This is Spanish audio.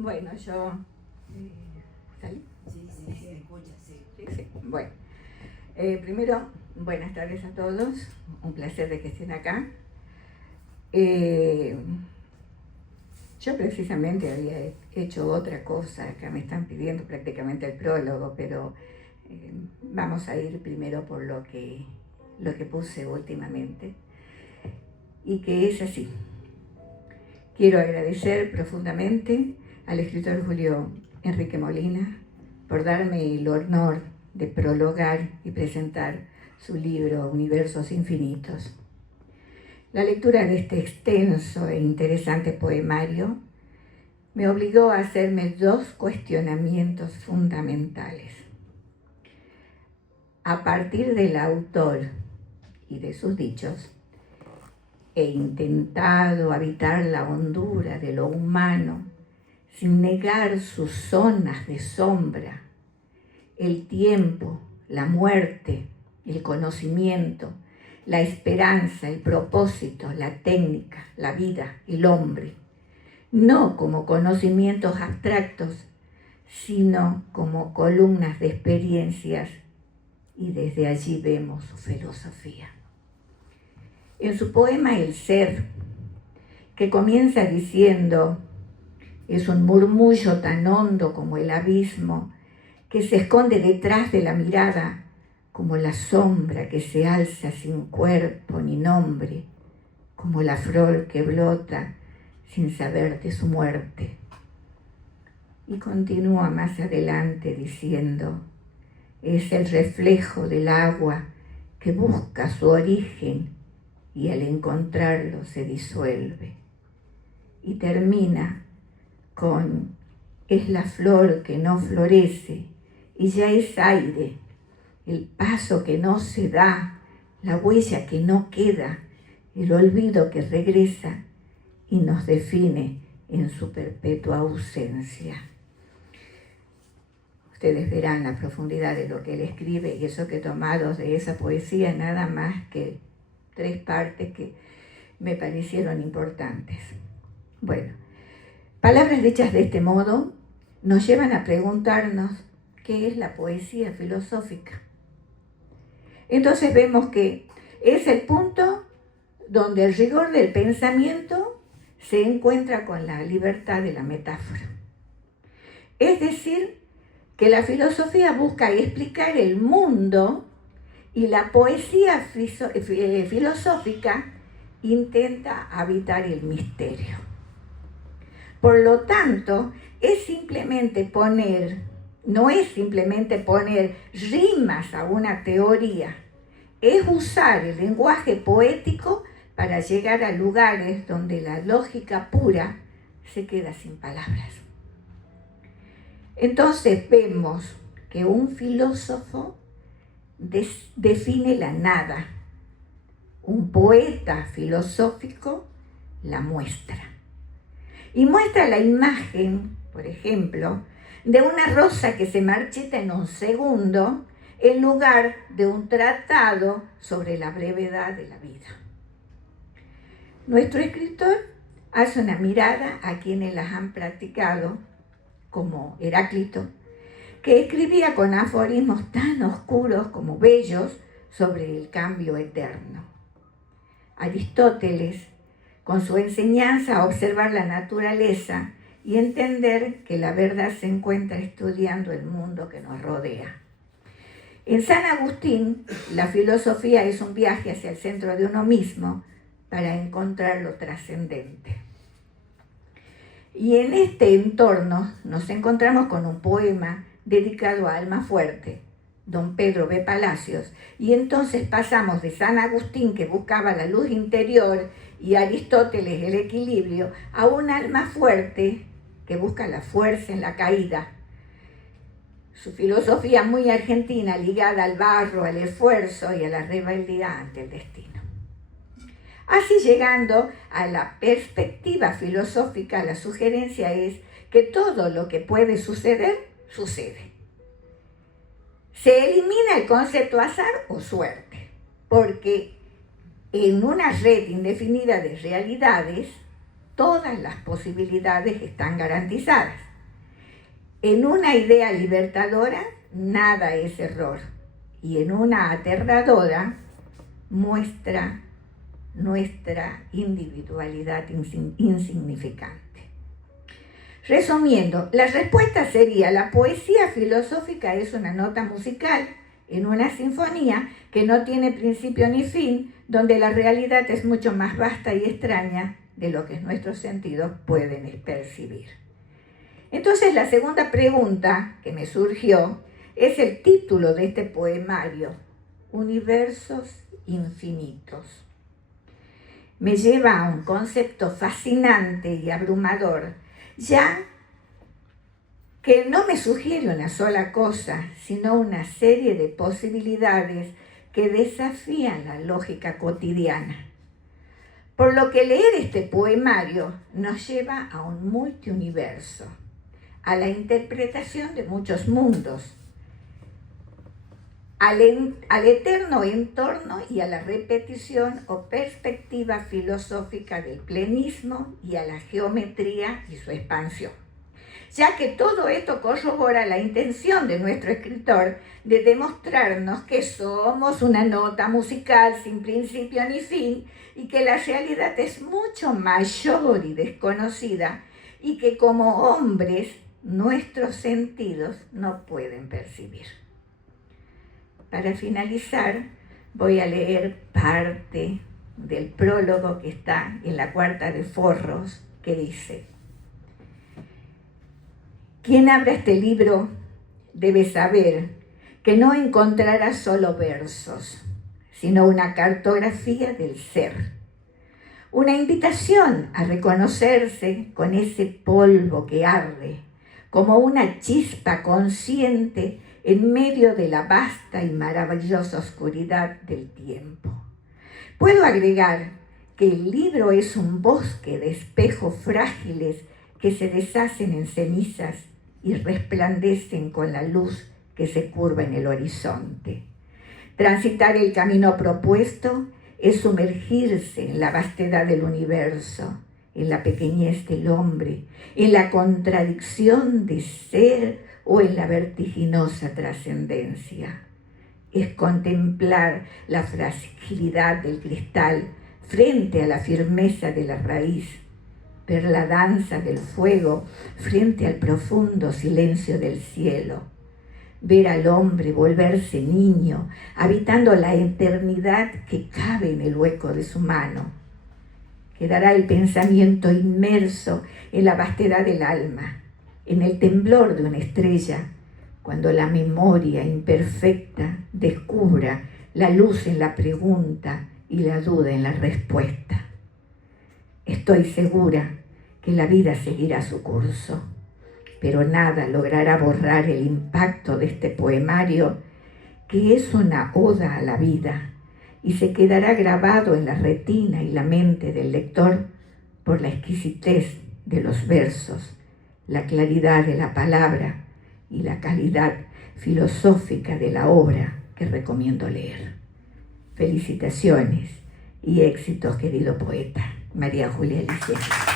Bueno, yo... ¿Salí? Sí, se escucha, sí. Sí. Bueno, primero, buenas tardes a todos. Un placer de que estén acá. Yo precisamente había hecho otra cosa. Acá me están pidiendo prácticamente el prólogo, pero vamos a ir primero por lo que puse últimamente. Y que es así. Quiero agradecer profundamente al escritor Julio Enrique Molina por darme el honor de prologar y presentar su libro Universos Infinitos. La lectura de este extenso e interesante poemario me obligó a hacerme dos cuestionamientos fundamentales. A partir del autor y de sus dichos, he intentado habitar la hondura de lo humano sin negar sus zonas de sombra, el tiempo, la muerte, el conocimiento, la esperanza, el propósito, la técnica, la vida, el hombre, no como conocimientos abstractos, sino como columnas de experiencias, y desde allí vemos su filosofía. En su poema El Ser, que comienza diciendo: es un murmullo tan hondo como el abismo que se esconde detrás de la mirada, como la sombra que se alza sin cuerpo ni nombre, como la flor que brota sin saber de su muerte. Y continúa más adelante diciendo: es el reflejo del agua que busca su origen y al encontrarlo se disuelve. Y termina con: es la flor que no florece y ya es aire, el paso que no se da, la huella que no queda, el olvido que regresa y nos define en su perpetua ausencia. Ustedes verán la profundidad de lo que él escribe, y eso que he tomado de esa poesía, nada más que 3 partes que me parecieron importantes. Bueno, palabras dichas de este modo nos llevan a preguntarnos qué es la poesía filosófica. Entonces vemos que es el punto donde el rigor del pensamiento se encuentra con la libertad de la metáfora. Es decir, que la filosofía busca explicar el mundo y la poesía filosófica intenta habitar el misterio. Por lo tanto, no es simplemente poner rimas a una teoría, es usar el lenguaje poético para llegar a lugares donde la lógica pura se queda sin palabras. Entonces vemos que un filósofo define la nada, un poeta filosófico la muestra. Y muestra la imagen, por ejemplo, de una rosa que se marchita en un segundo en lugar de un tratado sobre la brevedad de la vida. Nuestro escritor hace una mirada a quienes las han practicado, como Heráclito, que escribía con aforismos tan oscuros como bellos sobre el cambio eterno. Aristóteles, con su enseñanza a observar la naturaleza y entender que la verdad se encuentra estudiando el mundo que nos rodea. En San Agustín, la filosofía es un viaje hacia el centro de uno mismo para encontrar lo trascendente. Y en este entorno nos encontramos con un poema dedicado a Almafuerte, don Pedro B. Palacios, y entonces pasamos de San Agustín, que buscaba la luz interior, y Aristóteles el equilibrio, a un Almafuerte que busca la fuerza en la caída. Su filosofía muy argentina, ligada al barro, al esfuerzo y a la rebeldía ante el destino. Así, llegando a la perspectiva filosófica, la sugerencia es que todo lo que puede suceder, sucede. Se elimina el concepto azar o suerte, porque en una red indefinida de realidades, todas las posibilidades están garantizadas. En una idea libertadora, nada es error. Y en una aterradora, muestra nuestra individualidad insignificante. Resumiendo, la respuesta sería: la poesía filosófica es una nota musical en una sinfonía que no tiene principio ni fin, donde la realidad es mucho más vasta y extraña de lo que nuestros sentidos pueden percibir. Entonces, la segunda pregunta que me surgió es el título de este poemario: Universos infinitos. Me lleva a un concepto fascinante y abrumador, ya que no me sugiere una sola cosa, sino una serie de posibilidades que desafían la lógica cotidiana. Por lo que leer este poemario nos lleva a un multiuniverso, a la interpretación de muchos mundos, al eterno entorno y a la repetición o perspectiva filosófica del plenismo y a la geometría y su expansión. Ya que todo esto corrobora la intención de nuestro escritor de demostrarnos que somos una nota musical sin principio ni fin y que la realidad es mucho mayor y desconocida y que como hombres nuestros sentidos no pueden percibir. Para finalizar, voy a leer parte del prólogo que está en la cuarta de Forros, que dice: quien abra este libro debe saber que no encontrará solo versos, sino una cartografía del ser, una invitación a reconocerse con ese polvo que arde, como una chispa consciente en medio de la vasta y maravillosa oscuridad del tiempo. Puedo agregar que el libro es un bosque de espejos frágiles que se deshacen en cenizas y resplandecen con la luz que se curva en el horizonte. Transitar el camino propuesto es sumergirse en la vastedad del universo, en la pequeñez del hombre, en la contradicción de ser o en la vertiginosa trascendencia. Es contemplar la fragilidad del cristal frente a la firmeza de la raíz, ver la danza del fuego frente al profundo silencio del cielo, ver al hombre volverse niño, habitando la eternidad que cabe en el hueco de su mano. Quedará el pensamiento inmerso en la vastedad del alma, en el temblor de una estrella, cuando la memoria imperfecta descubra la luz en la pregunta y la duda en la respuesta. Estoy segura que la vida seguirá su curso, pero nada logrará borrar el impacto de este poemario, que es una oda a la vida, y se quedará grabado en la retina y la mente del lector por la exquisitez de los versos, la claridad de la palabra y la calidad filosófica de la obra que recomiendo leer. Felicitaciones y éxitos, querido poeta. María Julia Licea.